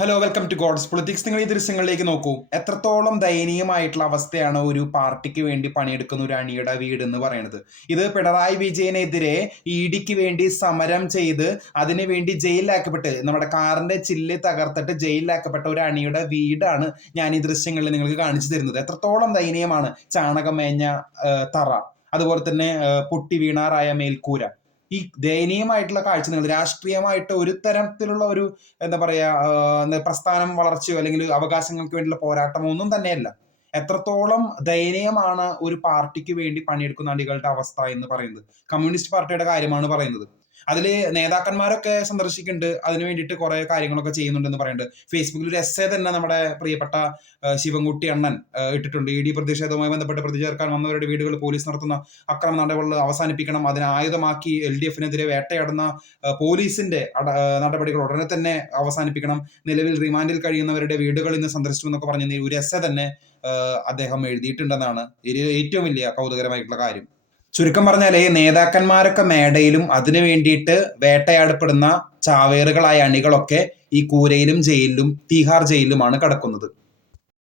Hello, welcome to God's politics. നിങ്ങൾ ഈ ദൃശ്യങ്ങളിലേക്ക് നോക്കൂ. എത്രത്തോളം ദയനീയമായിട്ടുള്ള അവസ്ഥയാണ് ഒരു പാർട്ടിക്ക് വേണ്ടി പണിയെടുക്കുന്ന ഒരു അണിയുടെ വീട് എന്ന് പറയുന്നത്. ഇത് പിണറായി വിജയനെതിരെ ഇഡിക്ക് വേണ്ടി സമരം ചെയ്ത് അതിനു വേണ്ടി ജയിലിലാക്കപ്പെട്ട് നമ്മുടെ കാറിന്റെ ചില്ല് തകർത്തിട്ട് ജയിലിലാക്കപ്പെട്ട ഒരു അണിയുടെ വീടാണ് ഞാൻ ഈ ദൃശ്യങ്ങളിൽ നിങ്ങൾക്ക് കാണിച്ചു തരുന്നത്. എത്രത്തോളം ദയനീയമാണ്. ചാണകം മേഞ്ഞ തറ, അതുപോലെ തന്നെ പൊട്ടി വീണാറായ മേൽക്കൂര. ഈ ദയനീയമായിട്ടുള്ള കാഴ്ച നിങ്ങൾ രാഷ്ട്രീയമായിട്ട് ഒരു തരത്തിലുള്ള ഒരു എന്താ പറയാ പ്രസ്ഥാനം വളർച്ചയോ അല്ലെങ്കിൽ അവകാശങ്ങൾക്ക് വേണ്ടിയുള്ള പോരാട്ടമോ ഒന്നും തന്നെയല്ല. എത്രത്തോളം ദയനീയമാണ് ഒരു പാർട്ടിക്ക് വേണ്ടി പണിയെടുക്കുന്ന അണികളുടെ അവസ്ഥ എന്ന് പറയുന്നത്. കമ്മ്യൂണിസ്റ്റ് പാർട്ടിയുടെ കാര്യമാണ് പറയുന്നത്. അതില് നേതാക്കന്മാരൊക്കെ സന്ദർശിക്കുന്നുണ്ട്, അതിനു വേണ്ടിയിട്ട് കുറെ കാര്യങ്ങളൊക്കെ ചെയ്യുന്നുണ്ടെന്ന് പറയുന്നുണ്ട്. ഫേസ്ബുക്കിൽ ഒരു എസ്സേ തന്നെ നമ്മുടെ പ്രിയപ്പെട്ട ശിവൻകുട്ടി അണ്ണൻ ഇട്ടിട്ടുണ്ട്. ഇ ഡി പ്രതിഷേധവുമായി ബന്ധപ്പെട്ട് പ്രതി ചേർക്കാൻ വന്നവരുടെ വീടുകൾ പോലീസ് നടത്തുന്ന അക്രമ നടപടികൾ അവസാനിപ്പിക്കണം, അതിനെ ആയുധമാക്കി LDF-നെതിരെ വേട്ടയാടുന്ന പോലീസിന്റെ നടപടികൾ ഉടനെ തന്നെ അവസാനിപ്പിക്കണം, നിലവിൽ റിമാൻഡിൽ കഴിയുന്നവരുടെ വീടുകൾ ഇന്ന് സന്ദർശിച്ചു എന്നൊക്കെ പറഞ്ഞ ഒരു എസ്സേ തന്നെ അദ്ദേഹം എഴുതിയിട്ടുണ്ടെന്നാണ് ഏറ്റവും വലിയ കൗതുകരമായിട്ടുള്ള കാര്യം. ചുരുക്കം പറഞ്ഞാലേ നേതാക്കന്മാരൊക്കെ മേടയിലും അതിനു വേണ്ടിയിട്ട് വേട്ടയാടപ്പെടുന്ന ചാവേറുകളായ അണികളൊക്കെ ഈ കൂരയിലും ജയിലിലും തീഹാർ ജയിലിലുമാണ് കിടക്കുന്നത്.